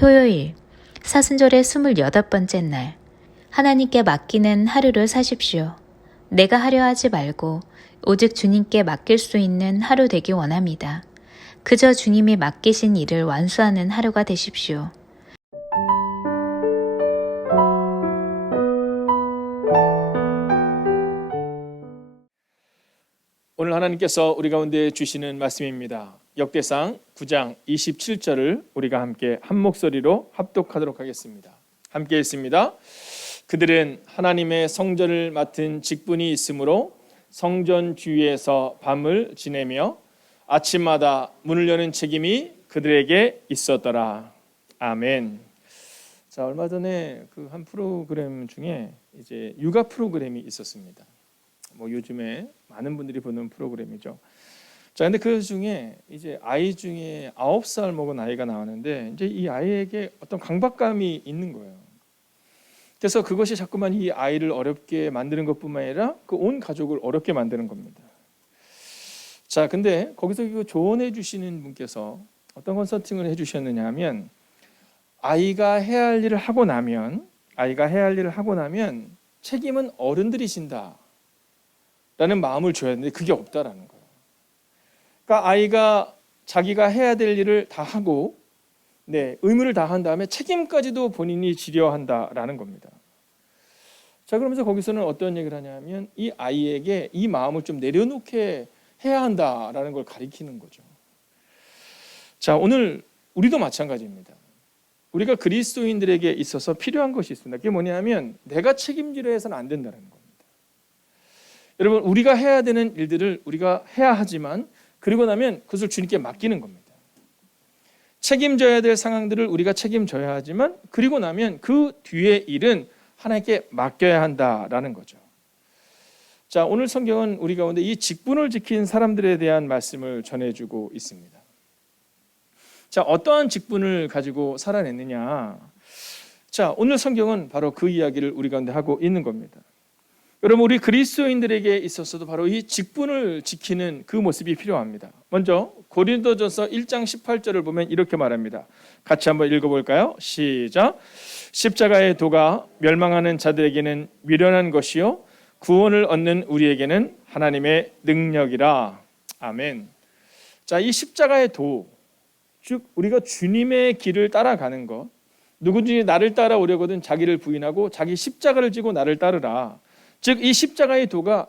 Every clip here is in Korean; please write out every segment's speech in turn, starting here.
토요일, 사순절의 28번째 날, 하나님께 맡기는 하루를 사십시오. 내가 하려 하지 말고 오직 주님께 맡길 수 있는 하루 되기 원합니다. 그저 주님이 맡기신 일을 완수하는 하루가 되십시오. 오늘 하나님께서 우리 가운데 주시는 말씀입니다. 역대상 9장 27절을 우리가 함께 한 목소리로 합독하도록 하겠습니다. 함께 읽습니다. 그들은 하나님의 성전을 맡은 직분이 있으므로 성전 주위에서 밤을 지내며 아침마다 문을 여는 책임이 그들에게 있었더라. 아멘. 자, 얼마 전에 그 한 프로그램 중에 이제 육아 프로그램이 있었습니다. 요즘에 많은 분들이 보는 프로그램이죠. 자, 근데 그 중에 이제 아이 중에 9살 먹은 아이가 나왔는데 이제 이 아이에게 어떤 강박감이 있는 거예요. 그래서 그것이 자꾸만 이 아이를 어렵게 만드는 것뿐만 아니라 그 온 가족을 어렵게 만드는 겁니다. 자, 근데 거기서 이거 조언해 주시는 분께서 어떤 컨설팅을 해 주셨느냐 하면 아이가 해야 할 일을 하고 나면 책임은 어른들이 진다 라는 마음을 줘야 되는데 그게 없다라는 거예요. 그러니까 아이가 자기가 해야 될 일을 다 하고 의무를 다한 다음에 책임까지도 본인이 지려야 한다라는 겁니다. 자, 그러면서 거기서는 어떤 얘기를 하냐면 이 아이에게 이 마음을 좀 내려놓게 해야 한다라는 걸 가리키는 거죠. 자, 오늘 우리도 마찬가지입니다. 우리가 그리스도인들에게 있어서 필요한 것이 있습니다. 그게 뭐냐면 내가 책임지려 해서는 안 된다는 겁니다. 여러분, 우리가 해야 되는 일들을 우리가 해야 하지만 그리고 나면 그것을 주님께 맡기는 겁니다. 책임져야 될 상황들을 우리가 책임져야 하지만 그리고 나면 그 뒤의 일은 하나님께 맡겨야 한다라는 거죠. 자, 오늘 성경은 우리 가운데 이 직분을 지킨 사람들에 대한 말씀을 전해주고 있습니다. 자, 어떠한 직분을 가지고 살아냈느냐? 자, 오늘 성경은 바로 그 이야기를 우리 가운데 하고 있는 겁니다. 여러분, 우리 그리스도인들에게 있어서도 바로 이 직분을 지키는 그 모습이 필요합니다. 먼저 고린도전서 1장 18절을 보면 이렇게 말합니다. 같이 한번 읽어볼까요? 시작. 십자가의 도가 멸망하는 자들에게는 미련한 것이요 구원을 얻는 우리에게는 하나님의 능력이라. 아멘. 자, 이 십자가의 도, 즉 우리가 주님의 길을 따라가는 것, 누구든지 나를 따라오려거든 자기를 부인하고 자기 십자가를 지고 나를 따르라. 즉 이 십자가의 도가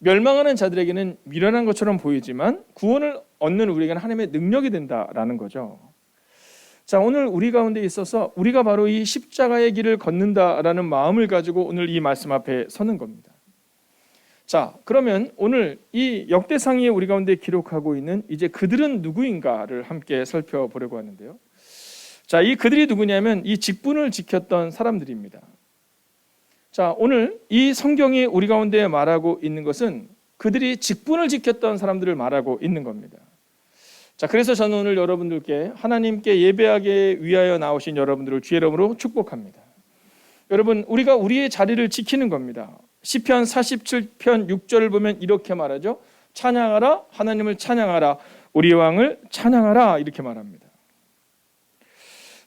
멸망하는 자들에게는 미련한 것처럼 보이지만 구원을 얻는 우리에게는 하나님의 능력이 된다라는 거죠. 자, 오늘 우리 가운데 있어서 우리가 바로 이 십자가의 길을 걷는다라는 마음을 가지고 오늘 이 말씀 앞에 서는 겁니다. 자, 그러면 오늘 이 역대상이 우리 가운데 기록하고 있는 이제 그들은 누구인가를 함께 살펴보려고 하는데요. 자, 이 그들이 누구냐면 이 직분을 지켰던 사람들입니다. 자, 오늘 이 성경이 우리 가운데 말하고 있는 것은 그들이 직분을 지켰던 사람들을 말하고 있는 겁니다. 자, 그래서 저는 오늘 여러분들께 하나님께 예배하기 위하여 나오신 여러분들을 주의 이름으로 축복합니다. 여러분, 우리가 우리의 자리를 지키는 겁니다. 시편 47편 6절을 보면 이렇게 말하죠. 찬양하라, 하나님을 찬양하라, 우리 왕을 찬양하라, 이렇게 말합니다.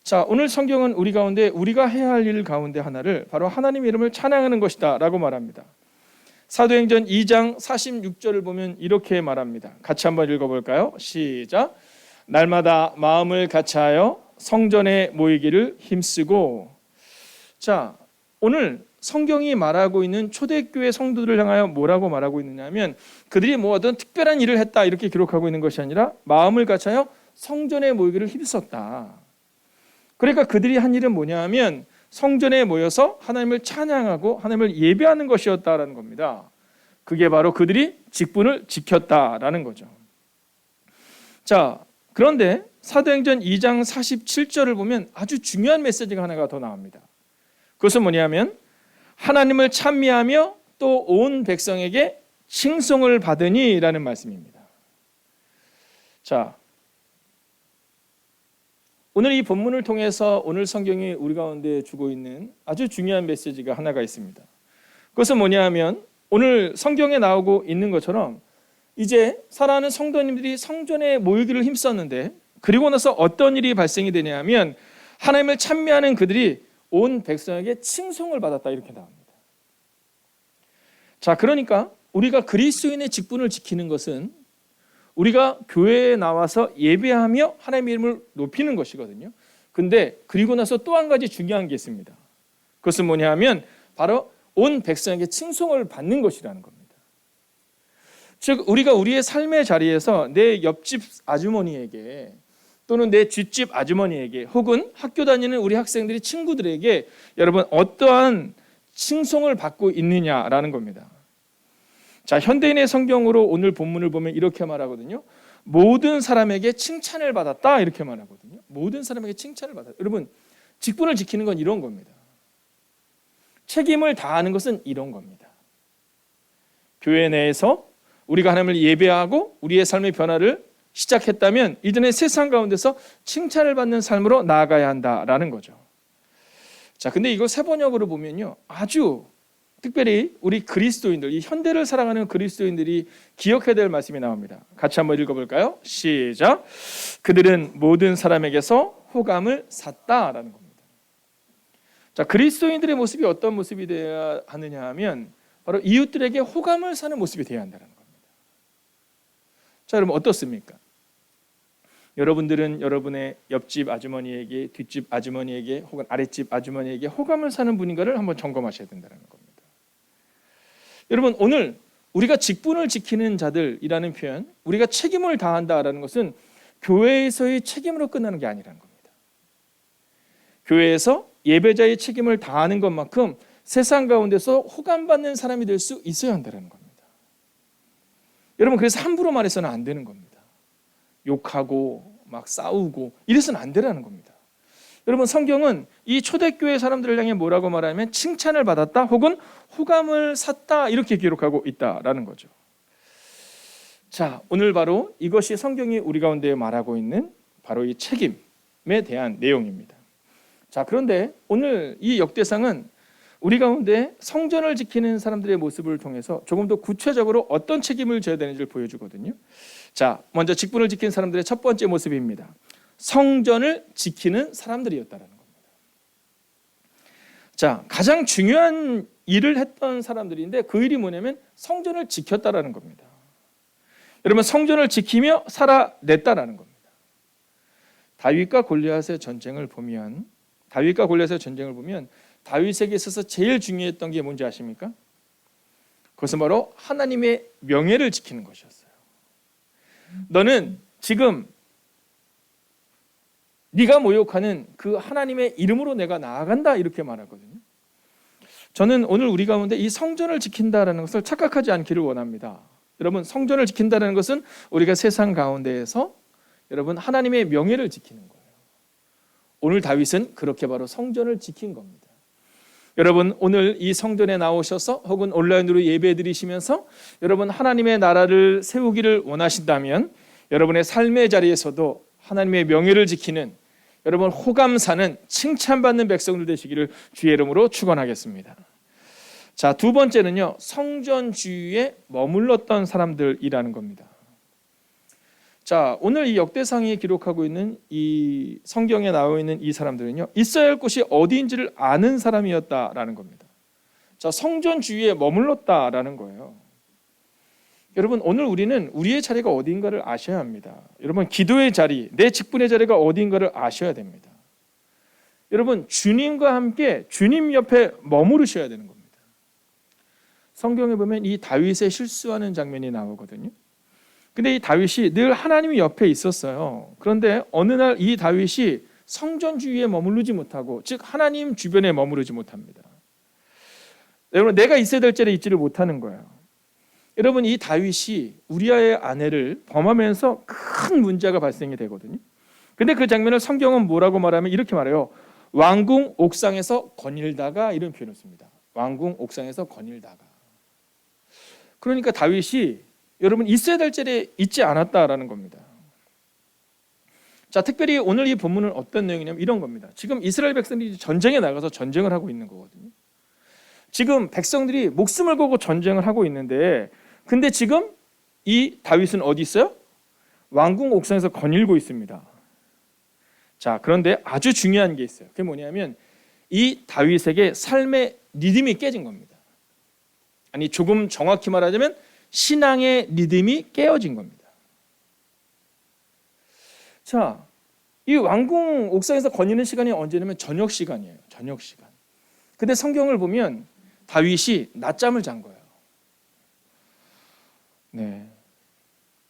자, 오늘 성경은 우리 가운데 우리가 해야 할 일 가운데 하나를 바로 하나님의 이름을 찬양하는 것이다 라고 말합니다. 사도행전 2장 46절을 보면 이렇게 말합니다. 같이 한번 읽어볼까요? 시작. 날마다 마음을 같이하여 성전에 모이기를 힘쓰고. 자, 오늘 성경이 말하고 있는 초대교회 성도들을 향하여 뭐라고 말하고 있느냐 하면 그들이 뭐 어떤 특별한 일을 했다 이렇게 기록하고 있는 것이 아니라 마음을 같이하여 성전에 모이기를 힘썼다. 그러니까 그들이 한 일은 뭐냐 하면 성전에 모여서 하나님을 찬양하고 하나님을 예배하는 것이었다라는 겁니다. 그게 바로 그들이 직분을 지켰다라는 거죠. 자, 그런데 사도행전 2장 47절을 보면 아주 중요한 메시지가 하나가 더 나옵니다. 그것은 뭐냐면 하나님을 찬미하며 또 온 백성에게 칭송을 받으니 라는 말씀입니다. 자, 오늘 이 본문을 통해서 오늘 성경이 우리 가운데 주고 있는 아주 중요한 메시지가 하나가 있습니다. 그것은 뭐냐 하면 오늘 성경에 나오고 있는 것처럼 이제 사랑하는 성도님들이 성전에 모이기를 힘썼는데 그리고 나서 어떤 일이 발생이 되냐 하면 하나님을 찬미하는 그들이 온 백성에게 칭송을 받았다 이렇게 나옵니다. 자, 그러니까 우리가 그리스도인의 직분을 지키는 것은 우리가 교회에 나와서 예배하며 하나님의 이름을 높이는 것이거든요. 근데 그리고 나서 또 한 가지 중요한 게 있습니다. 그것은 뭐냐 하면 바로 온 백성에게 칭송을 받는 것이라는 겁니다. 즉 우리가 우리의 삶의 자리에서 내 옆집 아주머니에게 또는 내 뒷집 아주머니에게 혹은 학교 다니는 우리 학생들이 친구들에게 여러분 어떠한 칭송을 받고 있느냐라는 겁니다. 자, 현대인의 성경으로 오늘 본문을 보면 이렇게 말하거든요. 모든 사람에게 칭찬을 받았다 이렇게 말하거든요. 모든 사람에게 칭찬을 받았다. 여러분 직분을 지키는 건 이런 겁니다. 책임을 다하는 것은 이런 겁니다. 교회 내에서 우리가 하나님을 예배하고 우리의 삶의 변화를 시작했다면 이전에 세상 가운데서 칭찬을 받는 삶으로 나아가야 한다라는 거죠. 자, 근데 이거 세번역으로 보면요, 아주 특별히 우리 그리스도인들, 이 현대를 살아가는 그리스도인들이 기억해야 될 말씀이 나옵니다. 같이 한번 읽어볼까요? 시작. 그들은 모든 사람에게서 호감을 샀다라는 겁니다. 자, 그리스도인들의 모습이 어떤 모습이 되어야 하느냐 하면 바로 이웃들에게 호감을 사는 모습이 되어야 한다는 겁니다. 자, 여러분 어떻습니까? 여러분들은 여러분의 옆집 아주머니에게, 뒷집 아주머니에게 혹은 아랫집 아주머니에게 호감을 사는 분인가를 한번 점검하셔야 된다는 겁니다. 여러분 오늘 우리가 직분을 지키는 자들이라는 표현, 우리가 책임을 다한다라는 것은 교회에서의 책임으로 끝나는 게 아니라는 겁니다. 교회에서 예배자의 책임을 다하는 것만큼 세상 가운데서 호감받는 사람이 될 수 있어야 한다는 겁니다. 여러분 그래서 함부로 말해서는 안 되는 겁니다. 욕하고 막 싸우고 이래서는 안 되라는 겁니다. 여러분 성경은 이 초대교회 사람들을 향해 뭐라고 말하면 칭찬을 받았다 혹은 호감을 샀다 이렇게 기록하고 있다라는 거죠. 자, 오늘 바로 이것이 성경이 우리 가운데 말하고 있는 바로 이 책임에 대한 내용입니다. 자, 그런데 오늘 이 역대상은 우리 가운데 성전을 지키는 사람들의 모습을 통해서 조금 더 구체적으로 어떤 책임을 져야 되는지를 보여주거든요. 자, 먼저 직분을 지킨 사람들의 첫 번째 모습입니다. 성전을 지키는 사람들이었다라는 겁니다. 자, 가장 중요한 일을 했던 사람들인데 그 일이 뭐냐면 성전을 지켰다라는 겁니다. 여러분 성전을 지키며 살아냈다라는 겁니다. 다윗과 골리앗의 전쟁을 보면 다윗에게 있어서 제일 중요했던 게 뭔지 아십니까? 그것은 바로 하나님의 명예를 지키는 것이었어요. 너는 지금 네가 모욕하는 그 하나님의 이름으로 내가 나아간다 이렇게 말하거든요. 저는 오늘 우리 가운데 이 성전을 지킨다라는 것을 착각하지 않기를 원합니다. 여러분 성전을 지킨다는 것은 우리가 세상 가운데에서 여러분 하나님의 명예를 지키는 거예요. 오늘 다윗은 그렇게 바로 성전을 지킨 겁니다. 여러분 오늘 이 성전에 나오셔서 혹은 온라인으로 예배 드리시면서 여러분 하나님의 나라를 세우기를 원하신다면 여러분의 삶의 자리에서도 하나님의 명예를 지키는 여러분 호감 사는 칭찬받는 백성들 되시기를 주의 이름으로 축원하겠습니다. 자, 두 번째는요, 성전주의에 머물렀던 사람들이라는 겁니다. 자, 오늘 이 역대상이 기록하고 있는 이 성경에 나와 있는 이 사람들은요, 있어야 할 곳이 어디인지를 아는 사람이었다라는 겁니다. 자, 성전주의에 머물렀다라는 거예요. 여러분 오늘 우리는 우리의 자리가 어디인가를 아셔야 합니다. 여러분 기도의 자리, 내 직분의 자리가 어디인가를 아셔야 됩니다. 여러분 주님과 함께 주님 옆에 머무르셔야 되는 겁니다. 성경에 보면 이 다윗의 실수하는 장면이 나오거든요. 근데 이 다윗이 늘 하나님이 옆에 있었어요. 그런데 어느 날 이 다윗이 성전주의에 머무르지 못하고 즉 하나님 주변에 머무르지 못합니다. 여러분 내가 있어야 될 자리에 있지를 못하는 거예요. 여러분 이 다윗이 우리아의 아내를 범하면서 큰 문제가 발생이 되거든요. 근데 그 장면을 성경은 뭐라고 말하면 이렇게 말해요. 왕궁 옥상에서 거닐다가 이런 표현을 씁니다. 왕궁 옥상에서 거닐다가. 그러니까 다윗이 여러분 있어야 될 자리에 있지 않았다라는 겁니다. 자, 특별히 오늘 이 본문은 어떤 내용이냐면 이런 겁니다. 지금 이스라엘 백성들이 전쟁에 나가서 전쟁을 하고 있는 거거든요. 지금 백성들이 목숨을 걸고 전쟁을 하고 있는데 근데 지금 이 다윗은 어디 있어요? 왕궁 옥상에서 거닐고 있습니다. 자, 그런데 아주 중요한 게 있어요. 그게 뭐냐면 이 다윗에게 삶의 리듬이 깨진 겁니다. 아니, 조금 정확히 말하자면 신앙의 리듬이 깨어진 겁니다. 자, 이 왕궁 옥상에서 거니는 시간이 언제냐면 저녁 시간이에요. 저녁 시간. 근데 성경을 보면 다윗이 낮잠을 잔 거예요. 네.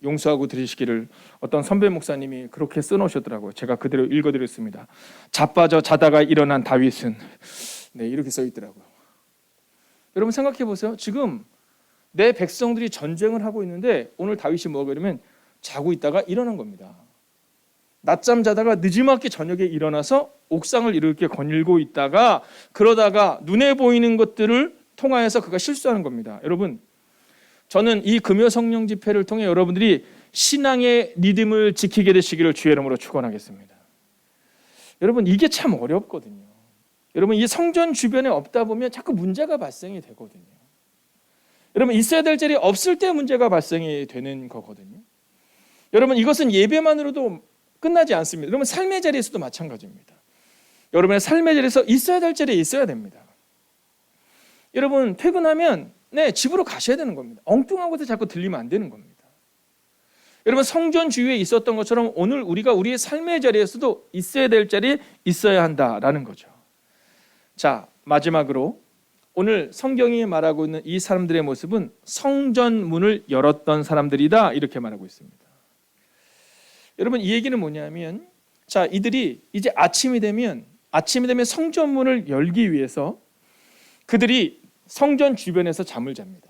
용서하고 들으시기를 어떤 선배 목사님이 그렇게 써놓으셨더라고요. 제가 그대로 읽어드렸습니다. 자빠져 자다가 일어난 다윗은, 네, 이렇게 써 있더라고요. 여러분 생각해 보세요. 지금 내 백성들이 전쟁을 하고 있는데 오늘 다윗이 뭐가 그러면 자고 있다가 일어난 겁니다. 낮잠 자다가 늦지막히 저녁에 일어나서 옥상을 이렇게 거닐고 있다가 그러다가 눈에 보이는 것들을 통하여서 그가 실수하는 겁니다. 여러분, 저는 이 금요 성령 집회를 통해 여러분들이 신앙의 리듬을 지키게 되시기를 주의 이름으로 축원하겠습니다. 여러분, 이게 참 어렵거든요. 여러분, 이 성전 주변에 없다 보면 자꾸 문제가 발생이 되거든요. 여러분, 있어야 될 자리 없을 때 문제가 발생이 되는 거거든요. 여러분, 이것은 예배만으로도 끝나지 않습니다. 여러분, 삶의 자리에서도 마찬가지입니다. 여러분의 삶의 자리에서 있어야 될 자리에 있어야 됩니다. 여러분, 퇴근하면 집으로 가셔야 되는 겁니다. 엉뚱한 곳에 자꾸 들리면 안 되는 겁니다. 여러분, 성전 주위에 있었던 것처럼 오늘 우리가 우리의 삶의 자리에서도 있어야 될 자리에 있어야 한다라는 거죠. 자, 마지막으로 오늘 성경이 말하고 있는 이 사람들의 모습은 성전 문을 열었던 사람들이다, 이렇게 말하고 있습니다. 여러분, 이 얘기는 뭐냐면, 자, 이들이 이제 아침이 되면 성전 문을 열기 위해서 그들이 성전 주변에서 잠을 잡니다.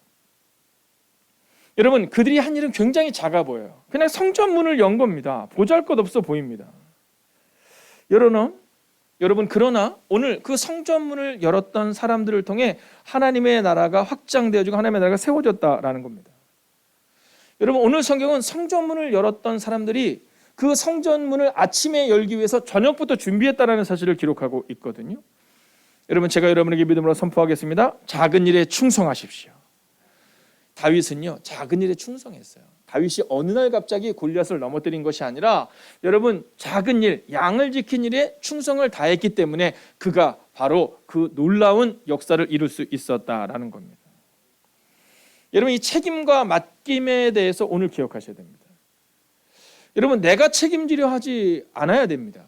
여러분, 그들이 한 일은 굉장히 작아 보여요. 그냥 성전 문을 연 겁니다. 보잘것없어 보입니다. 여러분, 그러나 오늘 그 성전 문을 열었던 사람들을 통해 하나님의 나라가 확장되어지고 하나님의 나라가 세워졌다라는 겁니다. 여러분, 오늘 성경은 성전 문을 열었던 사람들이 그 성전 문을 아침에 열기 위해서 저녁부터 준비했다라는 사실을 기록하고 있거든요. 여러분, 제가 여러분에게 믿음으로 선포하겠습니다. 작은 일에 충성하십시오. 다윗은요, 작은 일에 충성했어요. 다윗이 어느 날 갑자기 골리앗을 넘어뜨린 것이 아니라 여러분, 작은 일, 양을 지킨 일에 충성을 다했기 때문에 그가 바로 그 놀라운 역사를 이룰 수 있었다라는 겁니다. 여러분, 이 책임과 맡김에 대해서 오늘 기억하셔야 됩니다. 여러분, 내가 책임지려 하지 않아야 됩니다.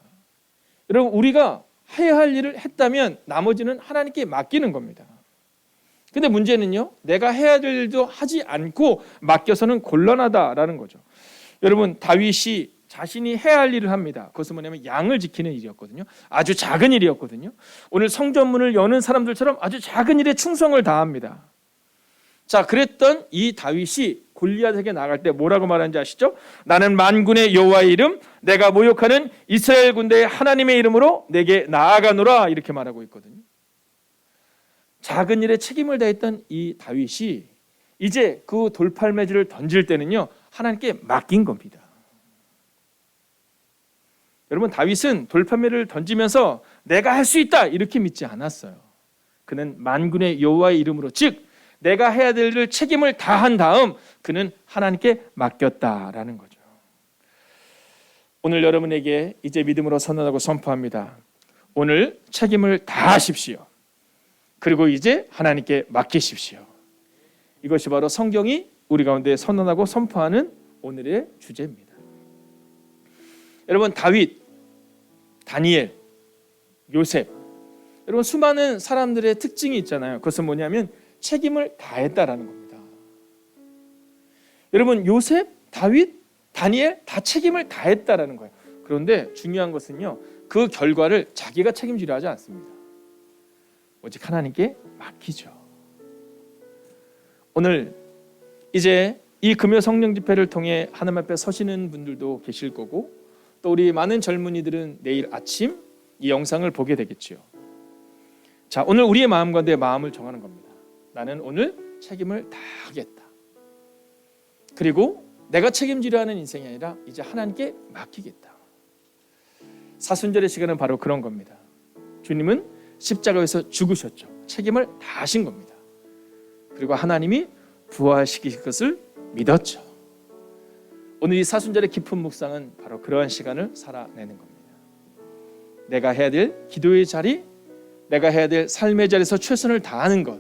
여러분, 우리가 해야 할 일을 했다면 나머지는 하나님께 맡기는 겁니다. 근데 문제는요, 내가 해야 될 일도 하지 않고 맡겨서는 곤란하다라는 거죠. 여러분, 다윗이 자신이 해야 할 일을 합니다. 그것은 뭐냐면 양을 지키는 일이었거든요. 아주 작은 일이었거든요. 오늘 성전문을 여는 사람들처럼 아주 작은 일에 충성을 다합니다. 자, 그랬던 이 다윗이 골리앗에게 나갈 때 뭐라고 말하는지 아시죠? 나는 만군의 여호와의 이름, 내가 모욕하는 이스라엘 군대의 하나님의 이름으로 내게 나아가노라, 이렇게 말하고 있거든요. 작은 일에 책임을 다했던 이 다윗이 이제 그 돌팔매질을 던질 때는요, 하나님께 맡긴 겁니다. 여러분, 다윗은 돌팔매를 던지면서 내가 할 수 있다 이렇게 믿지 않았어요. 그는 만군의 여호와의 이름으로, 즉 내가 해야 될 일을 책임을 다한 다음 그는 하나님께 맡겼다라는 거죠. 오늘 여러분에게 이제 믿음으로 선언하고 선포합니다. 오늘 책임을 다하십시오. 그리고 이제 하나님께 맡기십시오. 이것이 바로 성경이 우리 가운데 선언하고 선포하는 오늘의 주제입니다. 여러분, 다윗, 다니엘, 요셉, 여러분, 수많은 사람들의 특징이 있잖아요. 그것은 뭐냐면 책임을 다했다라는 겁니다. 여러분, 요셉, 다윗, 다니엘 다 책임을 다했다라는 거예요. 그런데 중요한 것은요, 그 결과를 자기가 책임지려 하지 않습니다. 오직 하나님께 맡기죠. 오늘 이제 이 금요 성령 집회를 통해 하나님 앞에 서시는 분들도 계실 거고, 또 우리 많은 젊은이들은 내일 아침 이 영상을 보게 되겠지요. 자, 오늘 우리의 마음과 내 마음을 정하는 겁니다. 나는 오늘 책임을 다하겠다. 그리고 내가 책임지려 하는 인생이 아니라 이제 하나님께 맡기겠다. 사순절의 시간은 바로 그런 겁니다. 주님은 십자가에서 죽으셨죠. 책임을 다하신 겁니다. 그리고 하나님이 부활시키실 것을 믿었죠. 오늘 이 사순절의 깊은 묵상은 바로 그러한 시간을 살아내는 겁니다. 내가 해야 될 기도의 자리, 내가 해야 될 삶의 자리에서 최선을 다하는 것,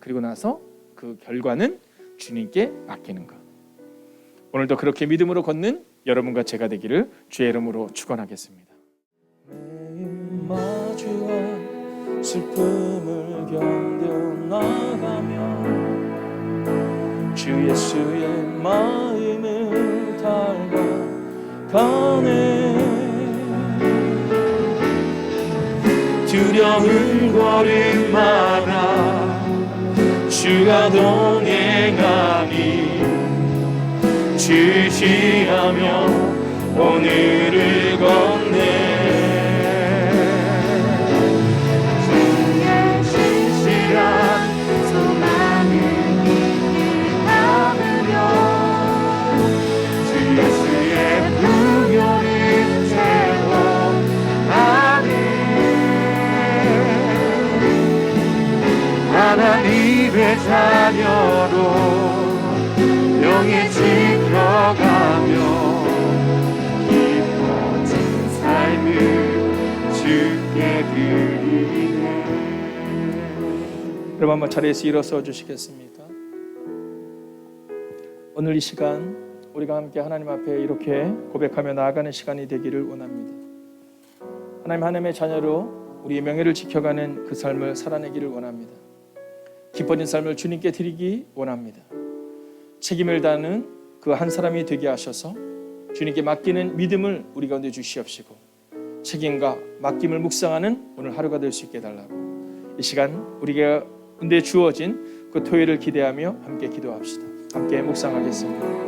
그리고 나서 그 결과는 주님께 맡기는 것. 오늘도 그렇게 믿음으로 걷는 여러분과 제가 되기를 주의 이름으로 축원하겠습니다. 매일 마주한 슬픔을 견뎌나가며 주 예수의 마음을 닮아가네. 두려운 걸음마다 주가 동행하니 주시하며 오늘을 걷네. 주의 신실한 소망을 깊이 담으며 주 예수의 부요를 채워가네. 하나님의 자녀로 영에 지켜가며 기뻐진 삶을 주께 드리네. 여러분 한번 자리에서 일어서 주시겠습니까? 오늘 이 시간 우리가 함께 하나님 앞에 이렇게 고백하며 나아가는 시간이 되기를 원합니다. 하나님의 자녀로 우리의 명예를 지켜가는 그 삶을 살아내기를 원합니다. 기뻐진 삶을 주님께 드리기 원합니다. 책임을 다하는 그 한 사람이 되게 하셔서 주님께 맡기는 믿음을 우리 가운데 주시옵시고 책임과 맡김을 묵상하는 오늘 하루가 될 수 있게 해달라고 이 시간 우리가 가운데 주어진 그 토요일을 기대하며 함께 기도합시다. 함께 묵상하겠습니다.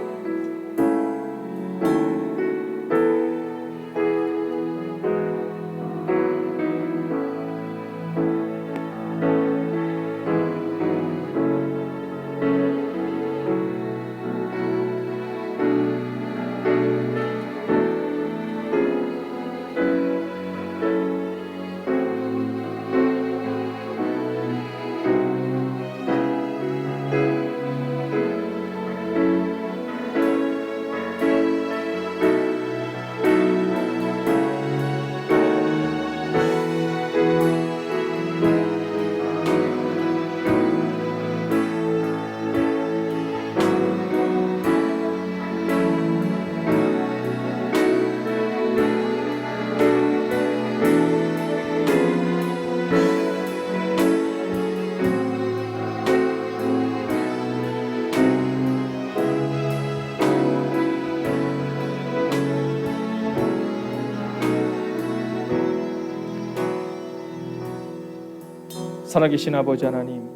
살아계신 아버지 하나님,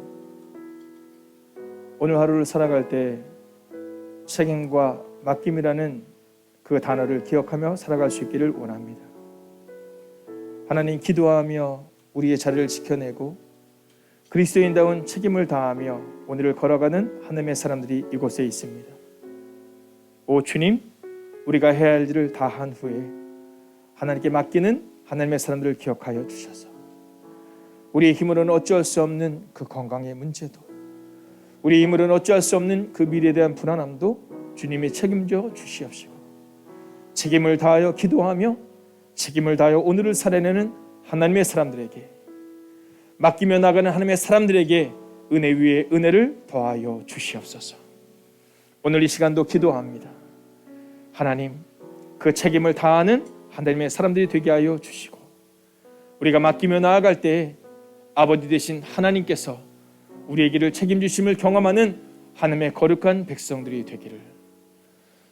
오늘 하루를 살아갈 때 책임과 맡김이라는 그 단어를 기억하며 살아갈 수 있기를 원합니다. 하나님, 기도하며 우리의 자리를 지켜내고 그리스도인다운 책임을 다하며 오늘을 걸어가는 하나님의 사람들이 이곳에 있습니다. 오 주님, 우리가 해야 할 일을 다 한 후에 하나님께 맡기는 하나님의 사람들을 기억하여 주셔서 우리의 힘으로는 어찌할 수 없는 그 건강의 문제도, 우리의 힘으로는 어찌할 수 없는 그 미래에 대한 불안함도 주님이 책임져 주시옵시고 책임을 다하여 기도하며 책임을 다하여 오늘을 살아내는 하나님의 사람들에게, 맡기며 나가는 하나님의 사람들에게 은혜 위에 은혜를 더하여 주시옵소서. 오늘 이 시간도 기도합니다. 하나님, 그 책임을 다하는 하나님의 사람들이 되게 하여 주시고 우리가 맡기며 나아갈 때 아버지 되신 하나님께서 우리의 길을 책임지심을 경험하는 하나님의 거룩한 백성들이 되기를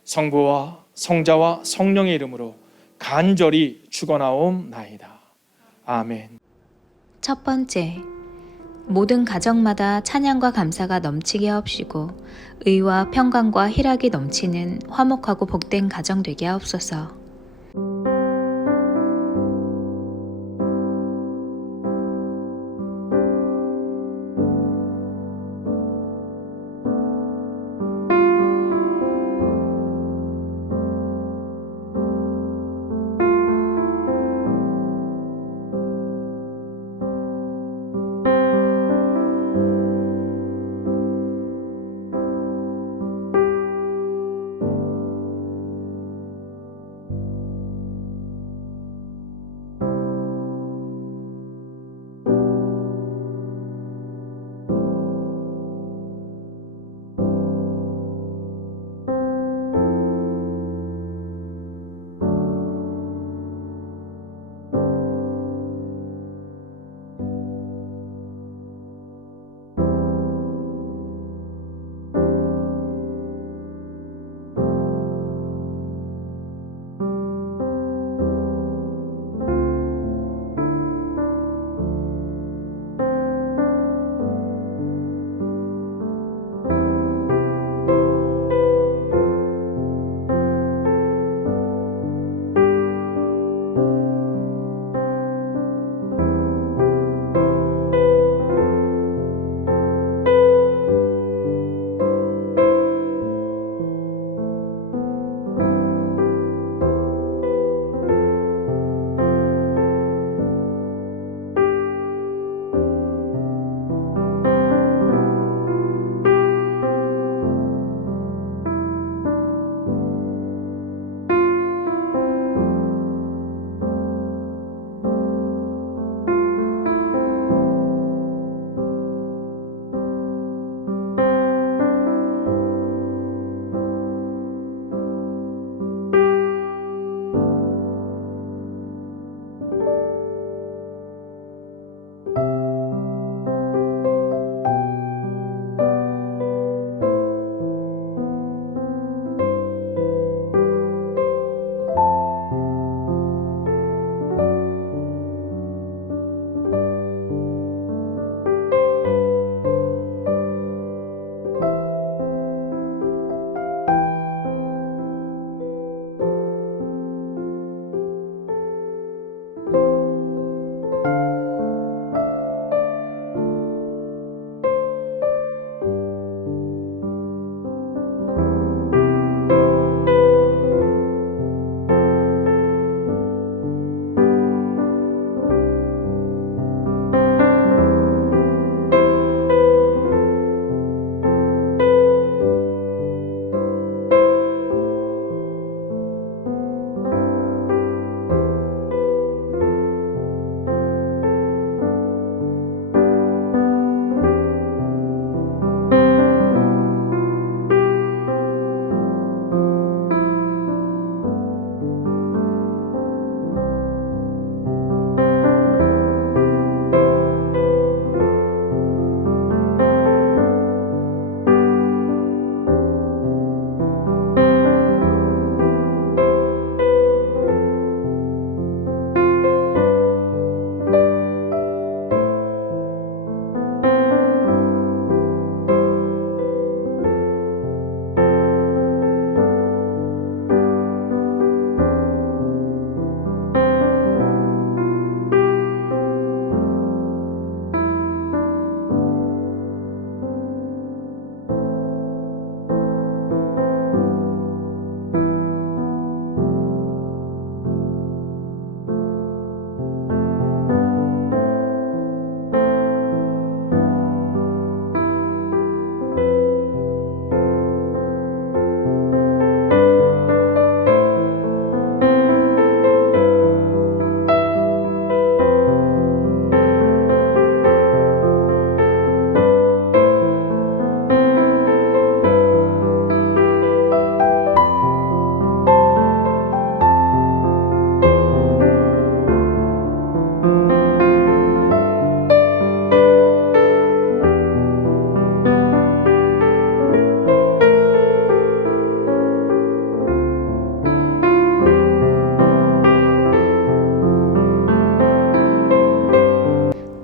성부와 성자와 성령의 이름으로 간절히 축원하옵나이다. 아멘. 첫 번째, 모든 가정마다 찬양과 감사가 넘치게 하옵시고 의와 평강과 희락이 넘치는 화목하고 복된 가정 되게 하옵소서.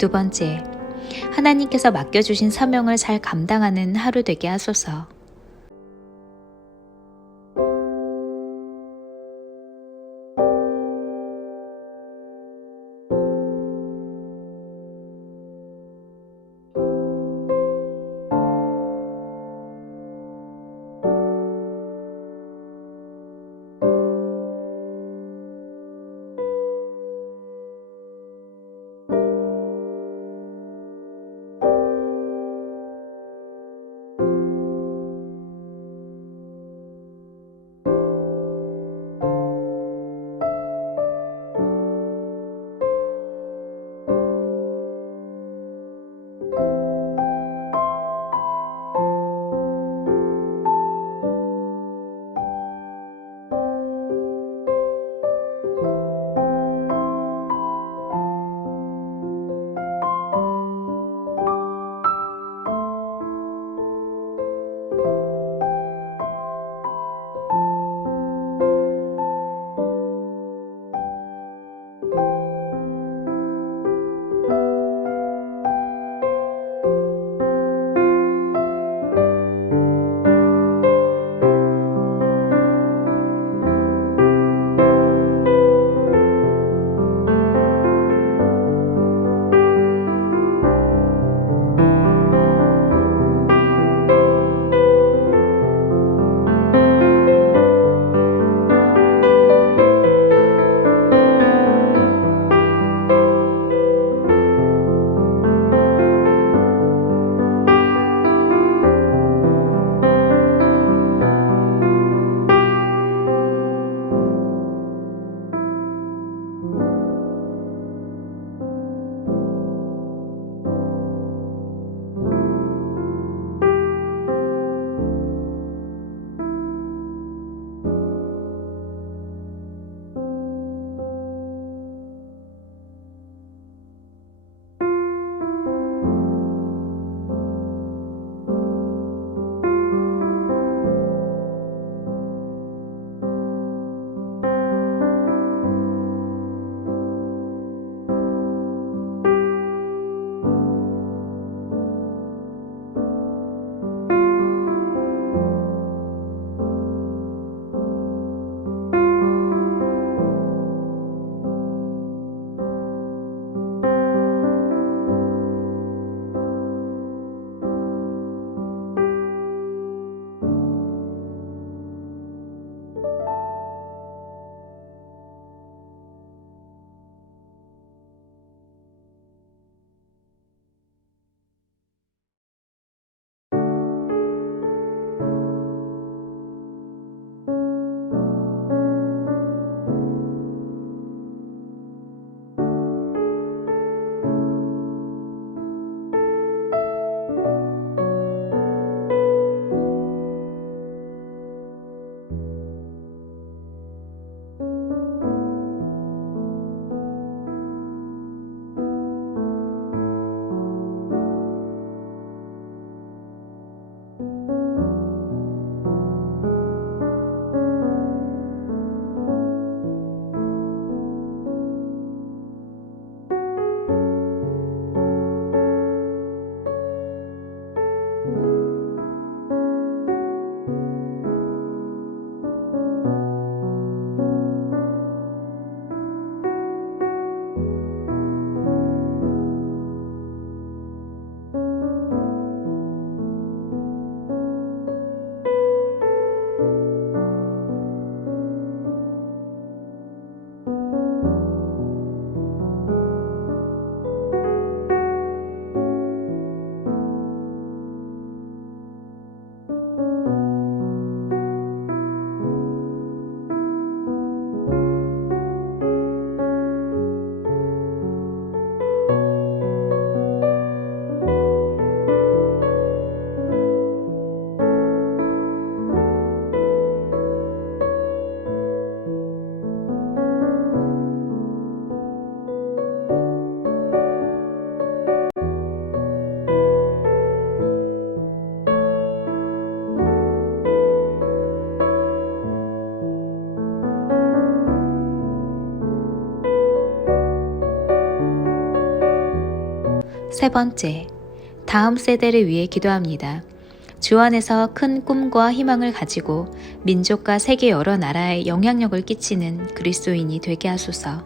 두 번째, 하나님께서 맡겨주신 사명을 잘 감당하는 하루 되게 하소서. 세 번째, 다음 세대를 위해 기도합니다. 주 안에서 큰 꿈과 희망을 가지고 민족과 세계 여러 나라에 영향력을 끼치는 그리스도인이 되게 하소서.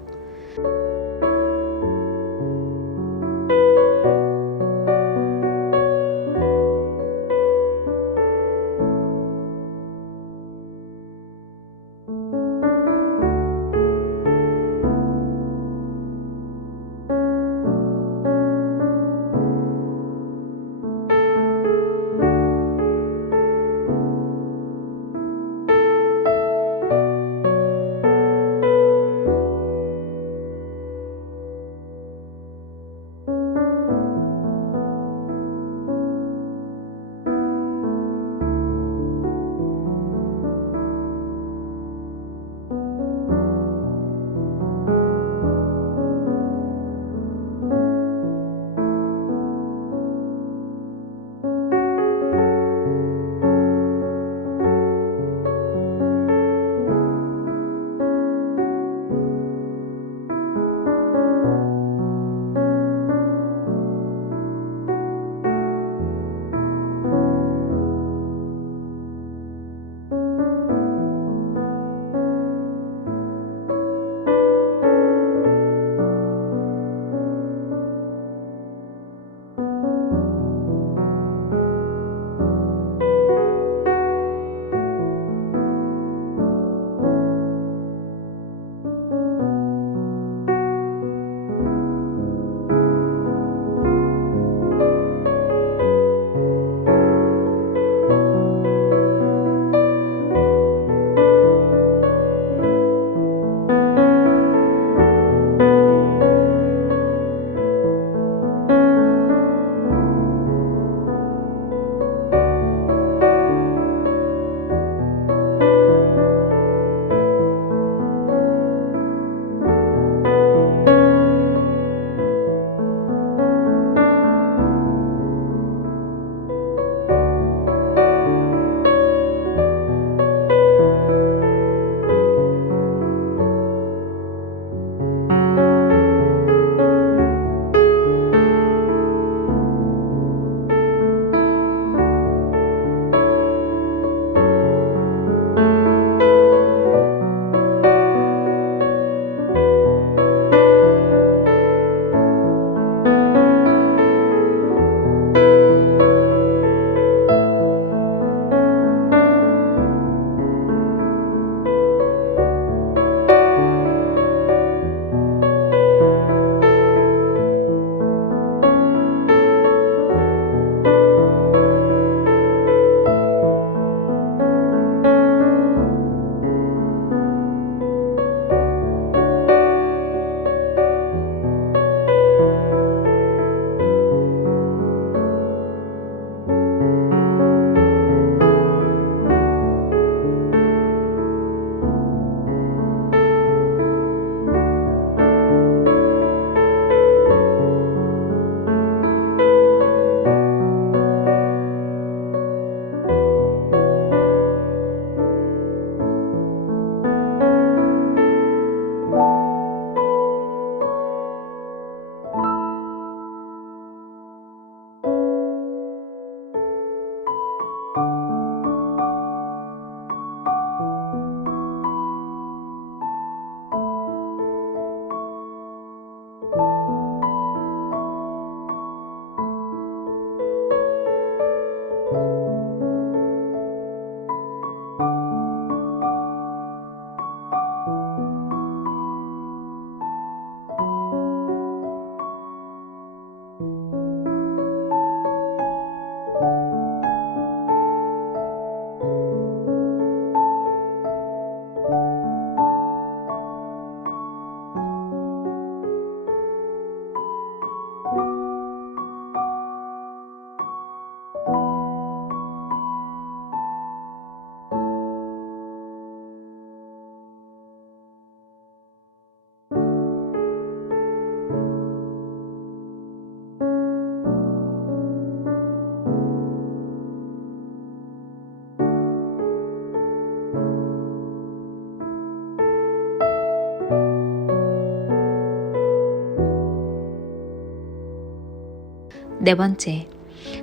네 번째,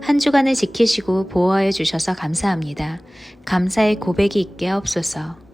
한 주간을 지키시고 보호하여 주셔서 감사합니다. 감사의 고백이 있게 하옵소서.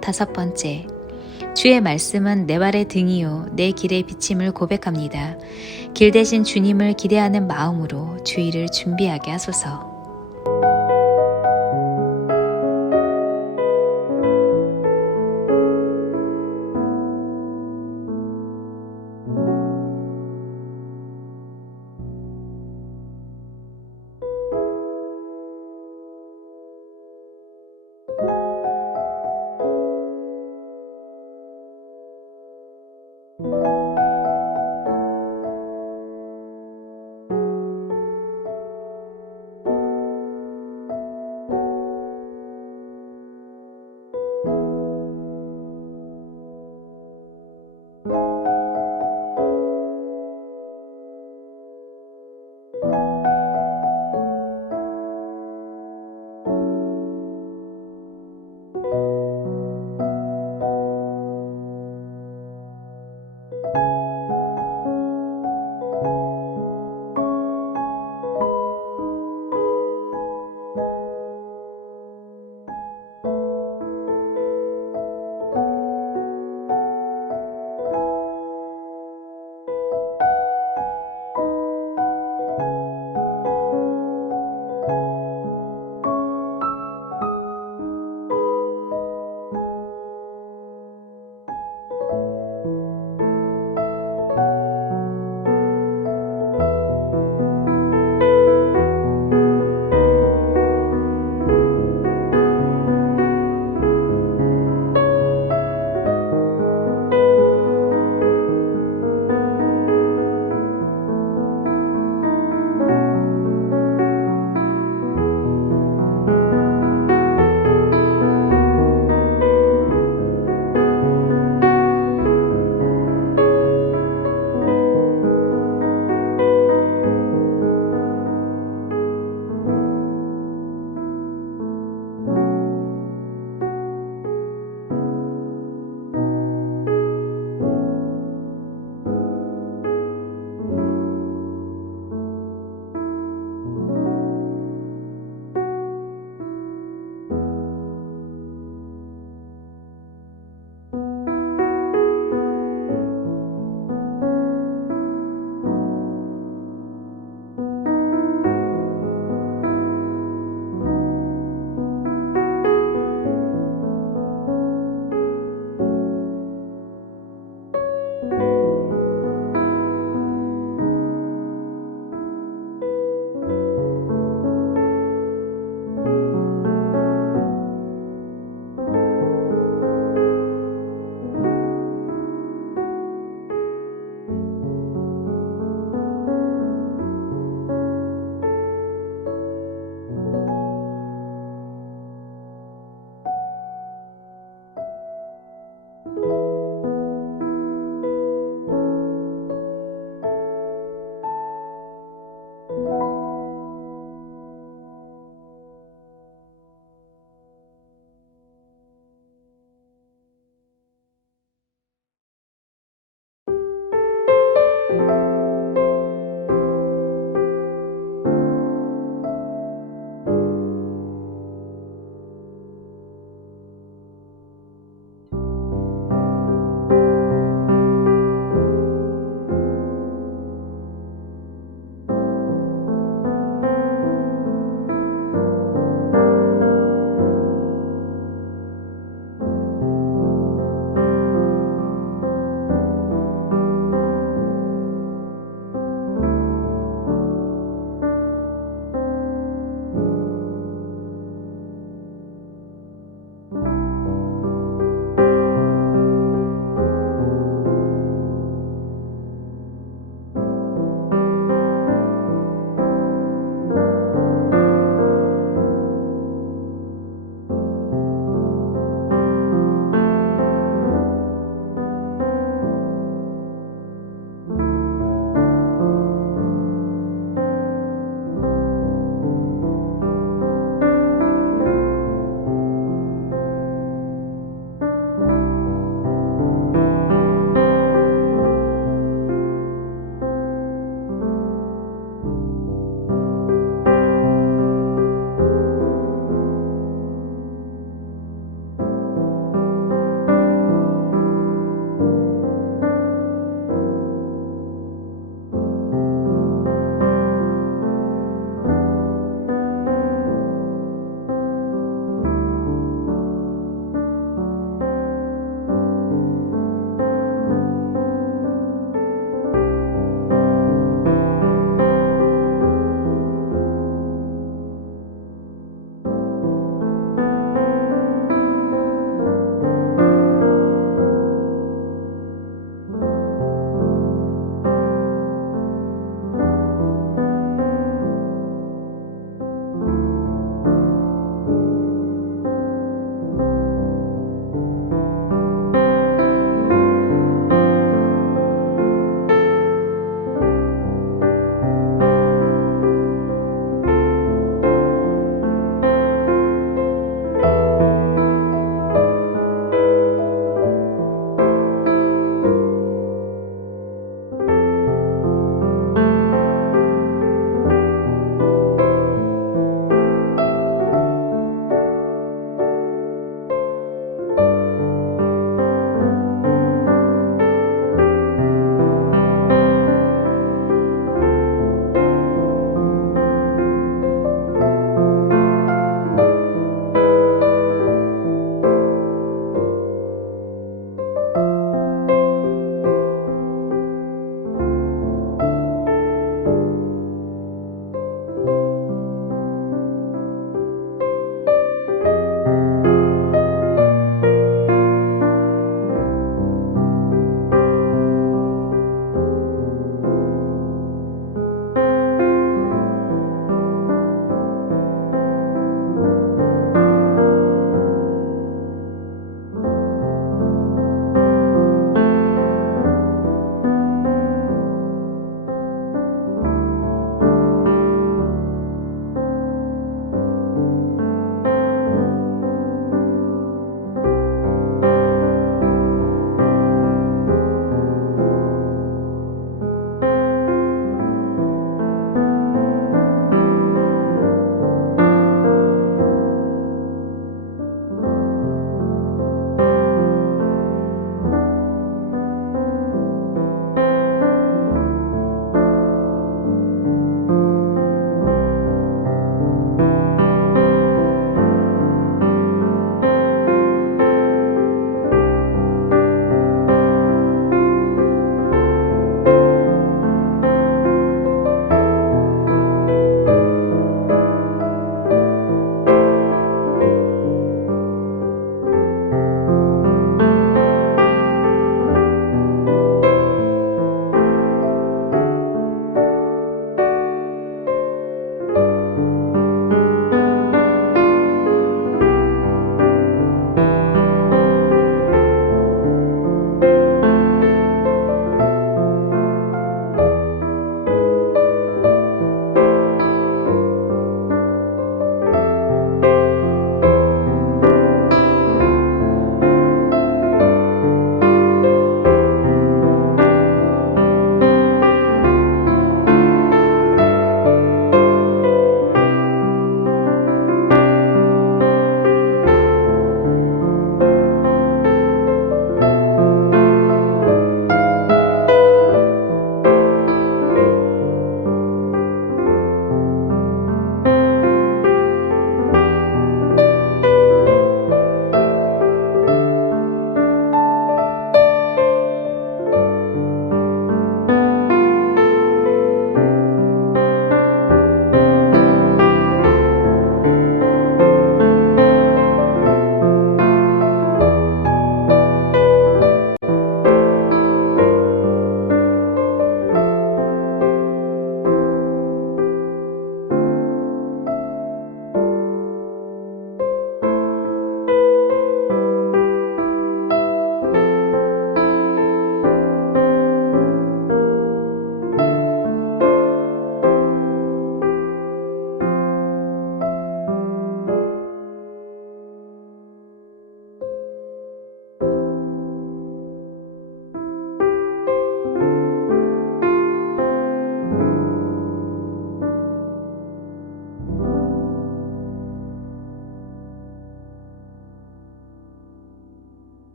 5번째, 주의 말씀은 내 발의 등이요 내 길의 비침을 고백합니다. 길 대신 주님을 기대하는 마음으로 주의를 준비하게 하소서.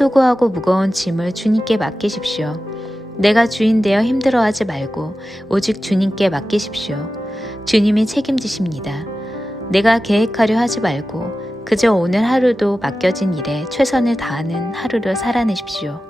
수고하고 무거운 짐을 주님께 맡기십시오. 내가 주인 되어 힘들어하지 말고 오직 주님께 맡기십시오. 주님이 책임지십니다. 내가 계획하려 하지 말고 그저 오늘 하루도 맡겨진 일에 최선을 다하는 하루를 살아내십시오.